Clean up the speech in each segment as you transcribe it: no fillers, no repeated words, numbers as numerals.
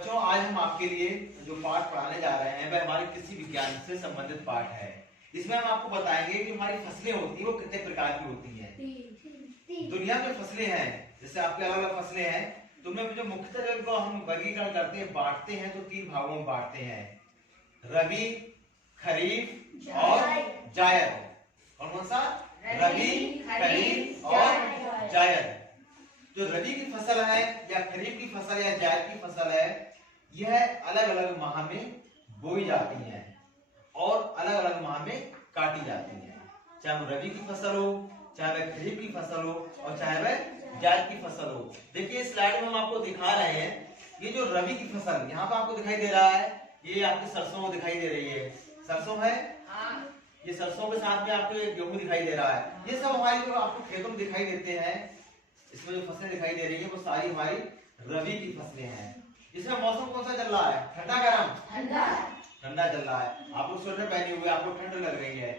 बच्चों, आज हम आपके लिए जो पाठ पढ़ाने जा रहे हैं वह हमारे कृषि विज्ञान से संबंधित पाठ है। इसमें हम आपको बताएंगे कि हमारी फसलें होती हैं वो कितने प्रकार की होती हैं। दुनिया में फसलें हैं, जैसे आपके अलग अलग फसलें हैं, तो उनमें जो मुख्यतः जिनको हम वर्गीकरण करते हैं, बांटते हैं, तो 3 भागों में बांटते हैं: रबी, खरीफ और जायद। कौन सा? रबी, खरीफ और जायद। जो रबी की फसल है या खरीफ की फसल है या जायद की फसल है, यह अलग अलग माह में बोई जाती है और अलग अलग माह में काटी जाती है। चाहे वो रबी की फसल हो, चाहे वह खरीफ की फसल हो और चाहे वह जायद की फसल हो। देखिए स्लाइड में हम आपको दिखा रहे हैं, ये जो रबी की फसल यहाँ पर आपको दिखाई दे रहा है, ये आपकी सरसों दिखाई दे रही है। सरसों है, ये सरसों के साथ में आपको गेहूं दिखाई दे रहा है। ये सब हमारी जो आपको खेतों में दिखाई देते हैं, इसमें जो फसलें दिखाई दे रही है वो सारी हमारी रबी की फसलें हैं। इसमें मौसम कौन सा चल रहा है? ठंडा गरम? ठंडा चल रहा है। आप लोग स्वेटर पहने हुए, आपको ठंड लग रही है।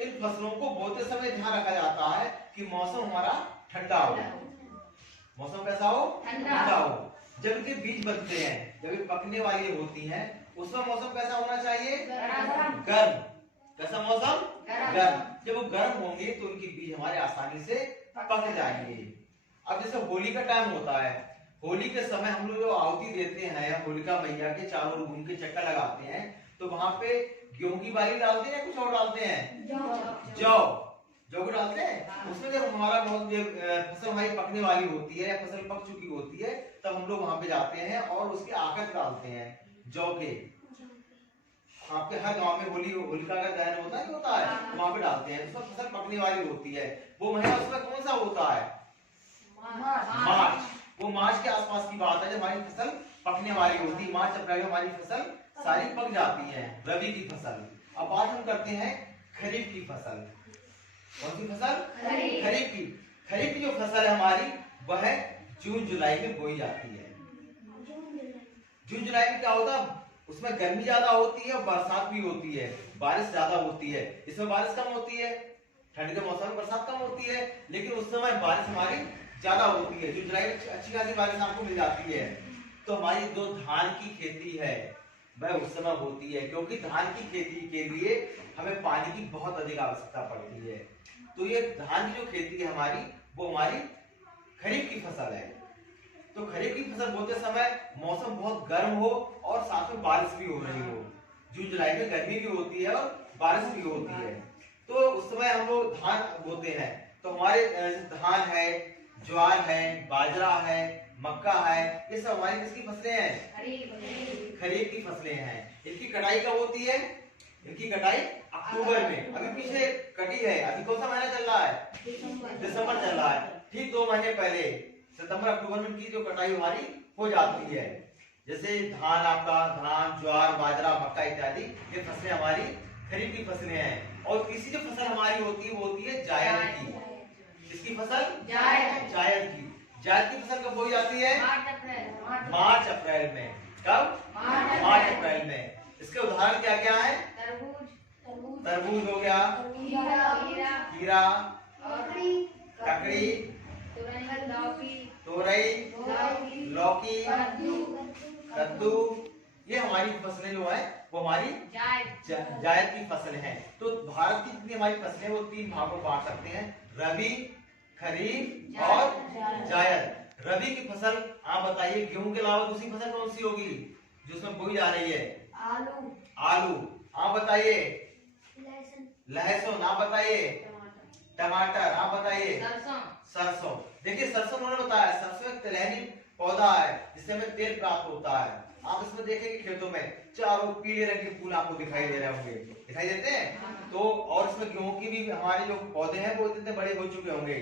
इन फसलों को बोते समय ध्यान रखा जाता है कि मौसम हमारा ठंडा हो। मौसम कैसा हो? ठंडा हो। जब इनके बीज बनते हैं, जब ये पकने वाली होती हैं, उसमें मौसम कैसा होना चाहिए? गर्म। कैसा मौसम? गर्म। जब वो गर्म होंगे तो उनके बीज हमारे आसानी से पक जाएंगे। अब जैसे होली का टाइम होता है, होली के समय हम लोग जो आहुति देते हैं या होलिका मैया के चारों ओर घूम के चक्कर लगाते हैं, तो वहां पे गेहूं की बाली डालते हैं, कुछ और डालते हैं? जौ को डालते हैं। उसमें जब हमारा फसल हमारी पकने वाली होती है या फसल पक चुकी होती है, तब हम लोग वहां पे जाते हैं और उसके आकत डालते हैं जौ के। आपके हर गांव में होलिका का दहन होता है, नहीं होता है? वहां पे डालते हैं। उसमें फसल पकने वाली होती है। वो महीना उसमें कौन सा होता है? मार्च। वो मार्च के आसपास की बात है जब हमारी फसल पकने वाली होती है। मार्च अप्रैल में हमारी फसल सारी पक जाती है, रबी की फसल। अब बात हम करते हैं खरीफ की फसल। कौन सी फसल? खरीफ की। खरीफ की जो फसल है हमारी, वह जून जुलाई में बोई जाती है। जून जुलाई में क्या होता है? उसमें गर्मी ज्यादा होती है और बरसात भी होती है, बारिश ज्यादा होती है। इसमें बारिश कम होती है, ठंड के मौसम में बरसात कम होती है, लेकिन उस समय बारिश हमारी ज्यादा होती है। जून जुलाई में अच्छी खासी बारिश आपको मिल जाती है। तो हमारी जो धान की खेती है वह उस समय होती है, क्योंकि धान की खेती के लिए हमें पानी की बहुत अधिक आवश्यकता पड़ती है। तो ये धान की जो खेती है हमारी, वो हमारी खरीफ की फसल है। तो खरीफ की फसल बोते समय मौसम बहुत गर्म हो और साथ में बारिश भी हो रही हो। जून जुलाई में गर्मी भी होती है और बारिश भी होती है। तो उस समय हम लोग धान बोते हैं। तो हमारे धान है, ज्वार है, बाजरा है, मक्का है, ये सब हमारी किसकी फसलें हैं? खरीफ की फसलें हैं। इनकी कटाई कब होती है? इनकी कटाई अक्टूबर में। अभी पीछे कटी है, अभी कौन सा महीना चल रहा है? दिसंबर चल रहा है। ठीक 2 महीने पहले सितंबर अक्टूबर में इनकी जो कटाई हमारी हो जाती है। जैसे धान, आपका धान, ज्वार, बाजरा, मक्का इत्यादि ये फसलें हमारी खरीफ की फसलें हैं। और तीसरी जो फसल हमारी होती है वो होती है जायद की। किसकी फसल? जायद की। जायद की फसल कब बोई जाती है? मार्च अप्रैल में। कब? मार्च अप्रैल में। इसके उदाहरण क्या क्या है? तरबूज हो गया, खीरा, ककड़ी, तोरई, लौकी, कद्दू, ये हमारी फसलें जो है वो हमारी जायद की फसल हैं। तो भारत की जितनी हमारी फसलें वो 3 भागों में बांट सकते हैं: रबी, खरीफ और जायद। रबी की फसल आप बताइए, गेहूं के अलावा दूसरी फसल कौन सी होगी जो उसमें बोई जा रही है? आलू। आप बताइए। लहसुन। आप बताइए। टमाटर। आप बताइए। सरसों। देखिए सरसों उन्होंने बताया, सरसों एक तिलहनी पौधा है जिससे हमें तेल प्राप्त होता है। आप इसमें देखेंगे खेतों में चारों पीले रंग के फूल आपको दिखाई दे रहे होंगे, दिखाई देते हैं। तो और इसमें गेहूं की भी हमारे जो पौधे हैं वो इतने बड़े हो चुके होंगे।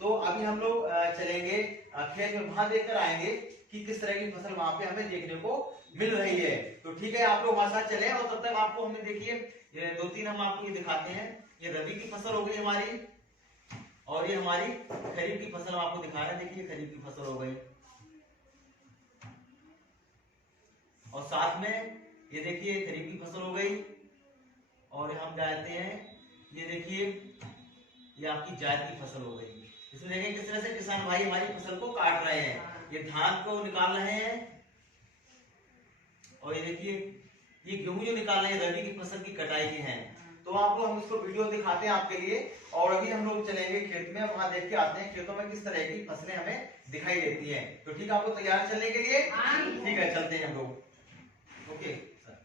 तो अभी हम लोग चलेंगे खेत में, वहां देखकर आएंगे कि किस तरह की फसल वहां पे हमें देखने को मिल रही है। तो ठीक है, आप लोग हमारे साथ चले और तब तक आपको हमें देखिए 2-3 हम आपको ये दिखाते हैं। ये रबी की फसल हो गई हमारी और ये हमारी खरीफ की फसल हम आपको दिखा रहे हैं। देखिए खरीफ की फसल हो गई और साथ में ये देखिए खरीफ की फसल हो गई। और हम जाते हैं, ये देखिए ये आपकी जायद की फसल हो गई। इसमें देखें किस तरह से किसान भाई हमारी फसल को काट रहे हैं। ये धान को निकाल रहे हैं और ये देखिए ये गेहूं जो निकाल रहे हैं रबी की फसल की कटाई के हैं। तो आपको हम इसको वीडियो दिखाते हैं आपके लिए। और अभी हम लोग चलेंगे खेत में, वहां देख के आते हैं खेतों में किस तरह की फसलें हमें दिखाई देती हैं। तो ठीक है, आपको तैयार चलने के लिए? ठीक है, चलते हैं हम लोग। ओके सर,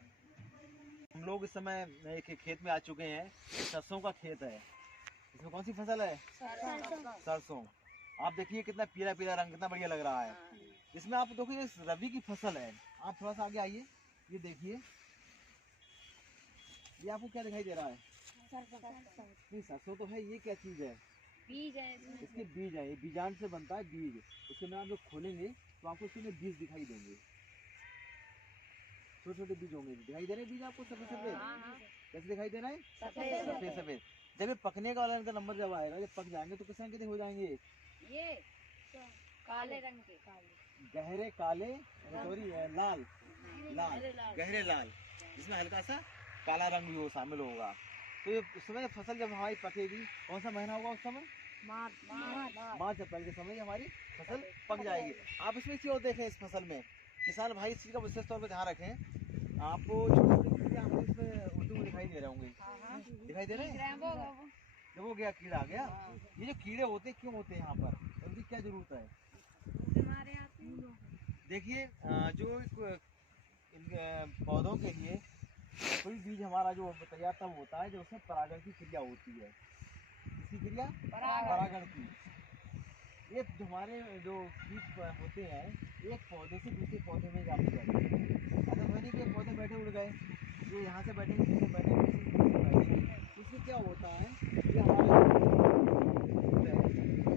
हम लोग इस समय एक खेत में आ चुके हैं। सरसों का खेत है। इसमें कौन सी फसल है? सरसों। आप देखिए कितना पीला पीला रंग, कितना बढ़िया लग रहा है। इसमें आप देखिए रबी की फसल है। आप थोड़ा सा आगे आइए, ये देखिए ये आपको क्या दिखाई दे रहा है? नहीं, सरसों तो है। ये क्या चीज है? बीज है। इसके बीज है। ये बीजान से बनता है बीज। इसके में आप लोग खोलेंगे तो आपको इसमें बीज दिखाई देंगे। छोटे छोटे बीज होंगे। दिखाई दे रहे हैं बीज आपको? सफेद सफेद कैसे दिखाई दे रहा है? सफेद सफेद। जब ये पकने का वाला इनका नंबर जब आएगा, जब पक जाएंगे तो किस रंग के हो जाएंगे? ये काले रंग के, गहरे काले, सॉरी लाल लाल, गहरे लाल, जिसमें हल्का सा काला रंग भी हो शामिल होगा। तो ये उस समय फसल जब हमारी पकेगी, कौन सा महीना होगा उस समय? मार्च अप्रैल के समय हमारी फसल पक जाएगी। आप इसमें एक चीज और देखें, इस फसल में किसान भाई इस चीज का विशेष तौर पर ध्यान रखें। आपको छोटे छोटे कीड़े आपको इसमें उड़ते हुए दिखाई दे रहे होंगे। दिखाई दे रहे हैं? जब वो गया कीड़ा आ गया। ये जो कीड़े होते हैं क्यों होते हैं यहाँ पर, उनकी क्या जरूरत है? देखिए जो इन पौधों के लिए कोई बीज हमारा जो तैयार तब होता है जब उसमें परागण की क्रिया होती है। किसकी क्रिया? परागण की। ये जो हमारे जो कीट होते हैं एक पौधे से दूसरे पौधे में जाते रहते हैं। अगर ध्वनि के पौधे बैठे उड़ गए, ये यहाँ से बैठेंगे, दूसरे बैठेंगे, उससे क्या होता है? ये हमारे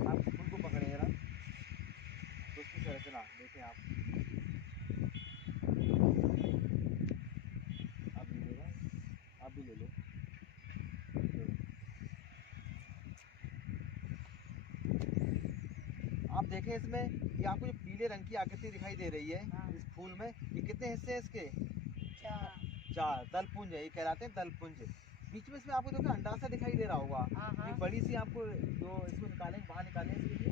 आप फूल को पकड़े जरा, तो उसकी संरचना देखें आप भी लेगा, आप भी ले लो। आप देखें इसमें ये आपको जो पीले रंग की आकृति दिखाई दे रही है इस फूल में, ये कितने हिस्से हैं इसके? चार दलपुंज है, ये कहलाते हैं दलपुंज। बीच में इसमें आपको देखो अंडाशा दिखाई दे रहा होगा। ये बड़ी सी आपको जो इसको निकालेंगे, बाहर निकालें इसके लिए,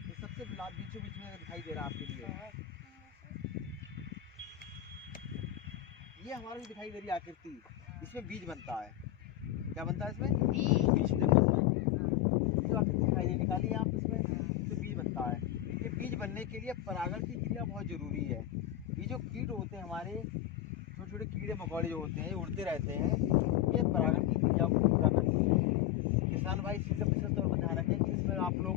ये सबसे बीचों बीच में दिखाई दे रहा है आपके लिए। ये हमारी दिखाई दे रही आकृति, इसमें बीज बनता है। क्या बनता है इसमें? बीज। जो आकृति दिखाई दे, निकालिए आप इसमें बीज बनता है। ये बीज बनने के लिए परागण की क्रिया बहुत जरूरी है। ये जो कीट होते हैं हमारे, छोटे छोटे कीड़े मकोड़े जो होते हैं, ये उड़ते रहते हैं, ये परागण की क्रिया को पूरा करते हैं। किसान भाई इस चीज़ का विशेष तौर पर ध्यान रखें कि इसमें आप लोग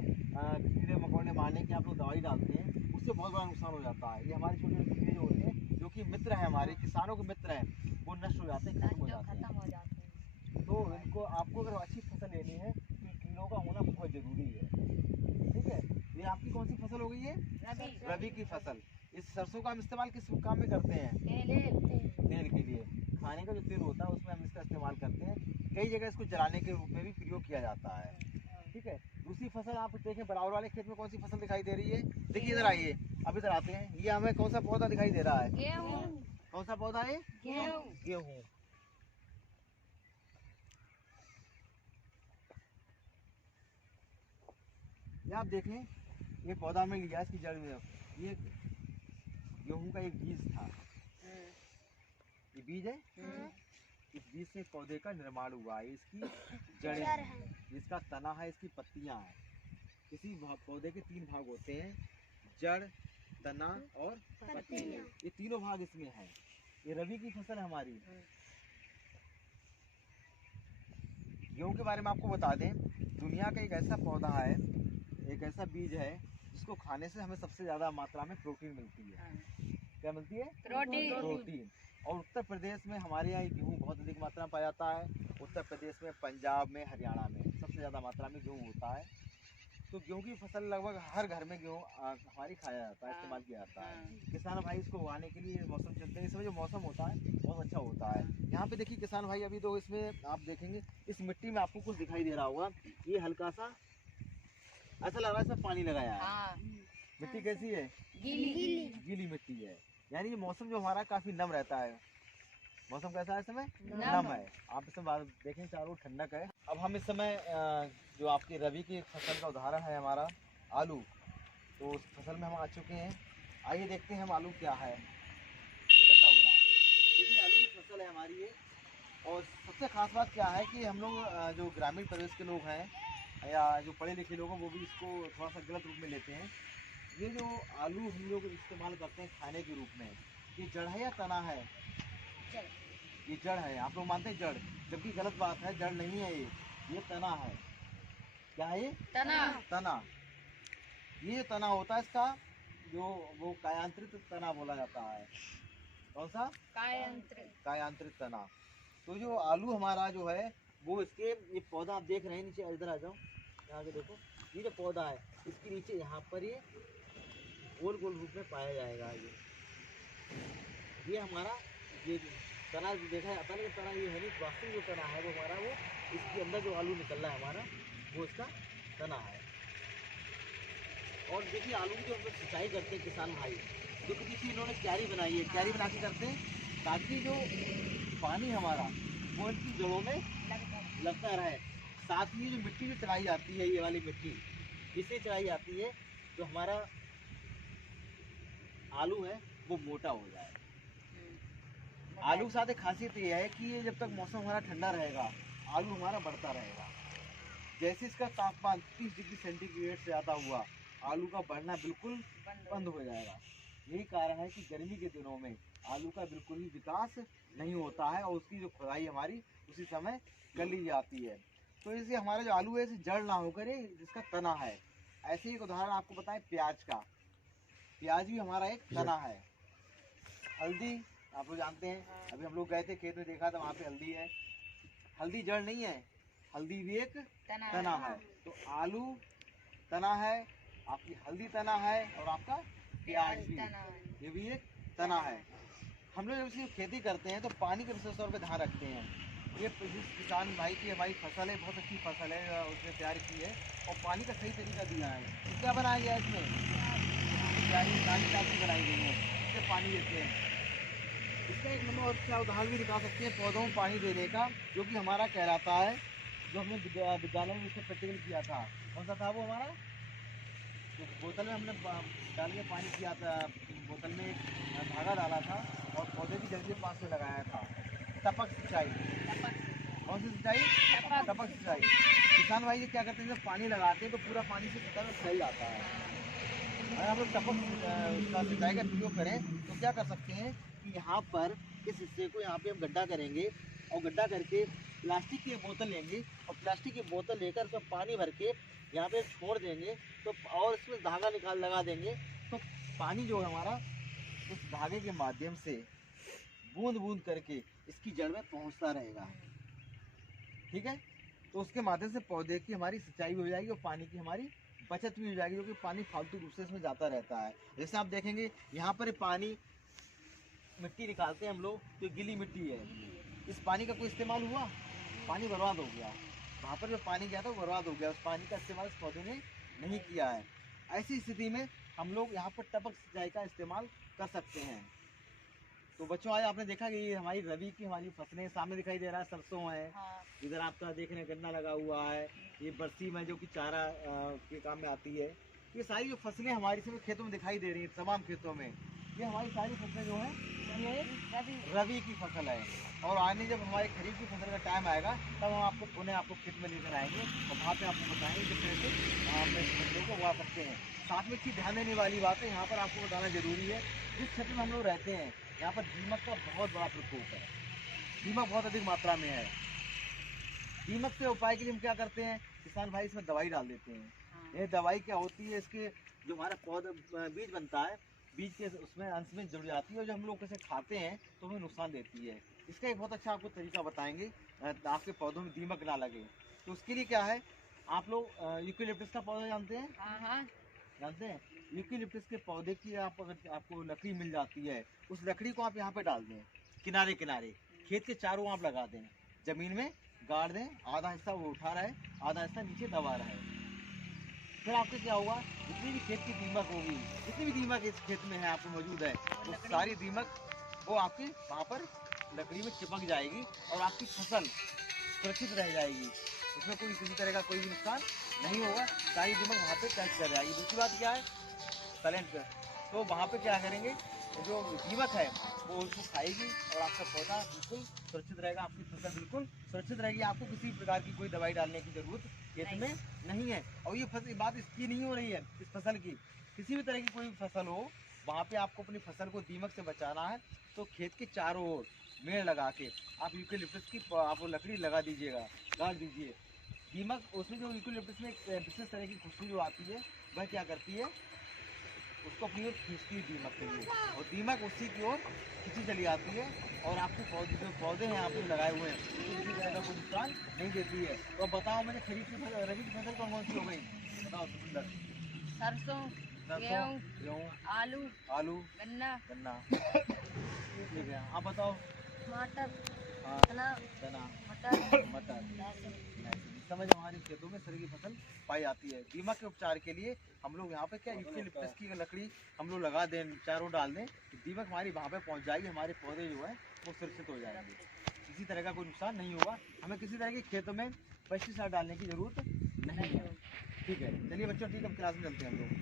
कीड़े मकोड़े मारने की आप लोग दवाई डालते हैं, उससे बहुत बड़ा नुकसान हो जाता है। ये हमारे छोटे छोटे कीड़े जो होते हैं, जो कि मित्र हैं हमारे, किसानों के मित्र हैं, वो नष्ट हो जाते हैं, खत्म हो जाते हैं। तो इनको आपको अगर अच्छी फसल लेनी है तो कीड़ों का होना बहुत जरूरी है। ठीक है, ये आपकी कौन सी फसल हो गई है? रबी की फसल। इस सरसों का हम इस्तेमाल किस काम में करते हैं? तेल के लिए। खाने का जो तेल होता है उसमें हम इसका इस्तेमाल करते हैं। कई जगह इसको जलाने के रूप में भी प्रयोग किया जाता है। ठीक है, दूसरी फसल आप देखें बराबर वाले खेत में कौन सी फसल दिखाई दे रही है? देखिए इधर आइए, अब इधर आते हैं। ये हमें कौन सा पौधा दिखाई दे रहा है? कौन सा पौधा है? गेहूँ। ये आप देखें, ये पौधा में लिया इसकी जड़ में, ये गेहूं का एक बीज था। ये बीज है। इस बीज से पौधे का निर्माण हुआ है। इसकी जड़ें हैं, इसका तना है, इसकी पत्तियां हैं। किसी पौधे के 3 भाग होते हैं, जड़, तना और पत्तियां। ये तीनों भाग इसमें हैं। ये रबी की फसल है हमारी। गेहूं के बारे में आपको बता दें, दुनिया का एक ऐसा पौधा है, एक ऐसा बीज है जिसको खाने से हमें सबसे ज्यादा मात्रा में प्रोटीन मिलती है। क्या मिलती है? प्रोटीन। और उत्तर प्रदेश में हमारे यहाँ गेहूँ बहुत अधिक मात्रा में पाया जाता है। उत्तर प्रदेश में, पंजाब में, हरियाणा में सबसे ज़्यादा मात्रा में गेहूँ होता है। तो गेहूँ की फसल लगभग हर घर में गेहूँ हमारी खाया जाता है, इस्तेमाल किया जाता है। किसान भाई इसको उगाने के लिए मौसम चलते हैं। इस समय जो मौसम होता है बहुत अच्छा होता है। यहाँ पे देखिए किसान भाई, अभी तो इसमें आप देखेंगे इस मिट्टी में आपको कुछ दिखाई दे रहा होगा। ये हल्का सा ऐसा लग रहा है इसमें पानी लगाया है। मिट्टी कैसी है? गीली मिट्टी है। यानी ये मौसम जो हमारा काफी नम रहता है। मौसम कैसा है इस समय? नम है। आप इस समय देखें चारों ठंडक है। अब हम इस समय जो आपकी रबी की फसल का उदाहरण है हमारा आलू, तो उस फसल में हम आ चुके हैं। आइए देखते हैं हम आलू क्या है, कैसा हो रहा है। देखिए आलू की फसल है हमारी ये। और सबसे खास बात क्या है कि हम लोग जो ग्रामीण प्रदेश के लोग हैं या जो पढ़े लिखे लोग हैं वो भी इसको थोड़ा सा गलत रूप में लेते हैं। ये जो आलू हम लोग इस्तेमाल करते हैं खाने के रूप में, ये जड़ है या तना है? जड़। ये जड़ है, आप लोग मानते हैं जड़, जबकि गलत बात है, जड़ नहीं है ये तना है। क्या है ये? तना। तना। ये जो तना होता है इसका जो वो कायांतरित तना बोला जाता है। कौन सा? कायांतरित। कायांतरित तना। तो जो आलू हमारा जो है वो इसके ये पौधा आप देख रहे हैं नीचे, इधर आ जाओ, यहाँ के देखो, ये जो पौधा है इसके नीचे यहाँ पर ये गोल गोल रूप में पाया जाएगा। ये हमारा ये तना देखा जाता है, लेकिन तना ये है नहीं, वास्तविक जो तना है वो हमारा वो इसके अंदर जो आलू निकल रहा है हमारा वो इसका तना है। और देखिए आलू की जो हम लोग सिंचाई करते हैं किसान भाई, जो कि देखिए इन्होंने क्यारी बनाई है, क्यारी बना के करते हैं ताकि जो पानी हमारा वो इनकी जड़ों में लगता रहे। साथ ही जो मिट्टी जो चढ़ाई जाती है, ये वाली मिट्टी इससे चढ़ाई जाती है, जो हमारा आलू है वो मोटा हो जाए। आलू के साथ एक खासियत ये है कि ये जब तक मौसम हमारा ठंडा रहेगा आलू हमारा बढ़ता रहेगा। जैसे इसका तापमान 30 डिग्री सेंटीग्रेड से ज़्यादा हुआ आलू का बढ़ना बिल्कुल बंद हो जाएगा। यही कारण है कि गर्मी के दिनों में आलू का बिल्कुल भी विकास नहीं होता है और उसकी जो खुदाई हमारी उसी समय कर ली जाती है। तो इससे हमारा जो आलू है इसे जड़ ना होकर ये जिसका तना है। ऐसे ही एक उदाहरण आपको बताएं प्याज का, प्याज भी हमारा एक तना है। हल्दी आप लोग जानते हैं, अभी हम लोग गए थे खेत में, देखा था वहाँ पे हल्दी है। हल्दी जड़ नहीं है, हल्दी भी एक तना है। तो आलू तना है, आपकी हल्दी तना है और आपका प्याज भी, ये भी एक तना है। हम लोग जब इसकी खेती करते हैं तो पानी के विशेष तौर पे ध्यान रखते हैं। ये जिस किसान भाई की हमारी फसल है, बहुत अच्छी फसल है, उसने तैयार की है और पानी का सही तरीका दिया है। तो क्या बनाया गया है इसमें? नाली टाइप की बनाई गई है, इससे पानी देते हैं। इसका एक नंबर और अच्छा उदाहरण भी दिखा सकते हैं पौधों में पानी देने का, जो कि हमारा कहलाता है, जो हमने विद्यालय में इसका प्रैक्टिकल किया था। कौन सा था वो हमारा? जो बोतल में हमने डाल के पानी किया था, बोतल में एक धागा डाला था और पौधे की जड़ के पास से लगाया था। टपक सिंचाई। कौन सी सिंचाई? टपक सिंचाई। किसान भाई ये क्या करते हैं, जब पानी लगाते हैं तो पूरा पानी से सतह में फैल जाता है। अगर हम लोग टपक सिंचाई का प्रयोग करें तो क्या कर सकते हैं कि यहाँ पर इस हिस्से को यहाँ पे हम गड्ढा करेंगे और गड्ढा करके प्लास्टिक की बोतल लेंगे और प्लास्टिक की बोतल लेकर उसमें पानी भर के यहाँ पे छोड़ देंगे तो, और इसमें धागा लगा देंगे तो पानी जो है हमारा उस धागे के माध्यम से बूंद बूंद करके इसकी जड़ में पहुँचता रहेगा। ठीक है, तो उसके माध्यम से पौधे की हमारी सिंचाई भी हो जाएगी और पानी की हमारी बचत भी हो जाएगी, क्योंकि पानी फालतू रूप से इसमें जाता रहता है। जैसे आप देखेंगे यहाँ पर पानी मिट्टी निकालते हैं हम लोग, तो गीली मिट्टी है, इस पानी का कोई इस्तेमाल हुआ? पानी बर्बाद हो गया। वहाँ पर जो पानी गया था वो बर्बाद हो गया, उस पानी का इस्तेमाल इस पौधे ने नहीं किया है। ऐसी स्थिति में हम लोग यहाँ पर टपक सिंचाई का इस्तेमाल कर सकते हैं। तो बच्चों आज आपने देखा कि ये हमारी रबी की हमारी फसलें, सामने दिखाई दे रहा है सरसों है, इधर आपका देखने गन्ना लगा हुआ है, ये बरसी में जो कि चारा के काम में आती है। ये सारी जो फसलें हमारी सब खेतों में दिखाई दे रही है, तमाम खेतों में ये हमारी सारी फसलें जो हैं ये रबी की फसल है। और आने जब हमारे खरीफ की फसल का टाइम आएगा तब हम आपको पुनः आपको खेत में लेकर आएंगे और वहाँ पे आपको बताएंगे किस तरह से आप इस फसलों को उगा सकते हैं। साथ में चीज़ ध्यान देने वाली बात है, यहाँ पर आपको बताना जरूरी है, जिस क्षेत्र में हम लोग रहते हैं यहाँ पर दीमक का बहुत बड़ा प्रकोप है, दीमक बहुत अधिक मात्रा में है। दीमक से उपाय के लिए हम क्या करते हैं, किसान भाई इसमें दवाई डाल देते हैं। ये दवाई क्या होती है, इसके जो हमारा पौधा बीज बनता है, बीज के उसमें अंश में जुड़ जाती है और जब हम लोग इसे खाते हैं तो हमें नुकसान देती है। इसका एक बहुत अच्छा आपको तरीका बताएंगे आपके पौधों में दीमक ना लगे। तो उसके लिए क्या है, आप लोग यूकेलिप्टस का पौधा जानते हैं? जानते हैं? यूकेलिप्टस के पौधे की आप अगर आपको लकड़ी मिल जाती है, उस लकड़ी को आप यहाँ पे डाल दें, किनारे किनारे खेत के चारों आप लगा दें, जमीन में गाड़ दें, आधा हिस्सा वो उठा रहे, आधा हिस्सा नीचे दबा रहे। फिर आपके क्या होगा, जितनी भी खेत की दीमक होगी, जितनी भी दीमक इस खेत में है आपको मौजूद है, वो सारी दीमक वो आपकी वहाँ पर लकड़ी में चिपक जाएगी और आपकी फसल सुरक्षित रह जाएगी, उसमें कोई किसी तरह का कोई भी नुकसान नहीं होगा, सारी दीमक वहाँ पे टच कर जाएगी। दूसरी बात क्या है, तो वहाँ पे क्या करेंगे, जो दीमक है वो उसको खाएगी और आपका पौधा बिल्कुल सुरक्षित रहेगा, आपकी फसल बिल्कुल सुरक्षित रहेगी। आपको किसी प्रकार की कोई दवाई डालने की जरूरत खेत में नहीं है। और ये फसल, बात इसकी नहीं हो रही है, इस फसल की, किसी भी तरह की कोई फसल हो, वहाँ पे आपको अपनी फसल को दीमक से बचाना है तो खेत के चारों ओर मेड़ लगा के आप यूकेलिप्टस की आप लकड़ी लगा दीजिएगा, गाड़ दीजिए। दीमक उसमें जो यूकेलिप्टस में एक विशेष तरह की खुशबू जो आती है, वह क्या करती है, उसको अपनी ओर खींचती है दीमक के लिए, और दीमक उसी की ओर खींची चली आती है। और आपके पौधे, जो पौधे हैं आपने लगाए हुए हैं, तो किसी तरह का कोई नुकसान नहीं देती है। तो अब बताओ मुझे, खरीफ की फसल, रबी की फसल कौन सी हो गई, बताओ सुंदर। सरसों, गेहूँ, आलू, आलू, गन्ना, गन्ना, ठीक है। आप बताओ। टमाटर, हाँ, चना, चना, मटर, मटर। लहसुन। इस समय हमारे खेतों में इस तरह की फसल पाई जाती है। दीमक के उपचार के लिए हम लोग यहाँ पे क्या यूकेलिप्टस की लकड़ी हम लोग लगा दें, चारों डाल दें, तो दीमक हमारी वहाँ पे पहुँच जाएगी, हमारे पौधे जो है वो सुरक्षित हो जाएंगे, किसी तरह का कोई नुकसान नहीं होगा। हमें किसी तरह के खेतों में पेस्टिसाइड डालने की जरूरत नहीं है। ठीक है, चलिए बच्चों, ठीक है, क्लास में चलते हैं हम लोग।